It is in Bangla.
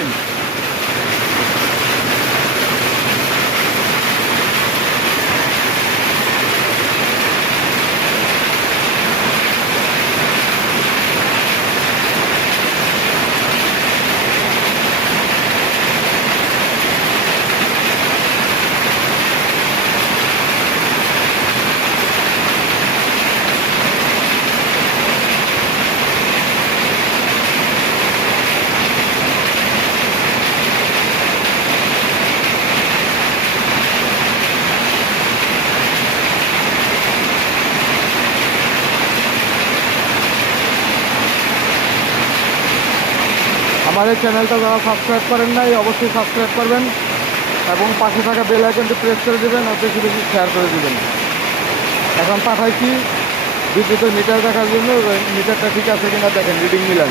মেশিন। আমার এই চ্যানেলটা যারা সাবস্ক্রাইব করেন নাই অবশ্যই সাবস্ক্রাইব করবেন এবং পাশে থাকা বেল আইকনটি প্রেস করে দেবেন আর বেশি বেশি শেয়ার করে দেবেন। এখন পাঠাইছি বিদ্যুতের মিটার দেখার জন্য, মিটারটা ঠিক আছে কিনা দেখেন, রিডিং মিলান।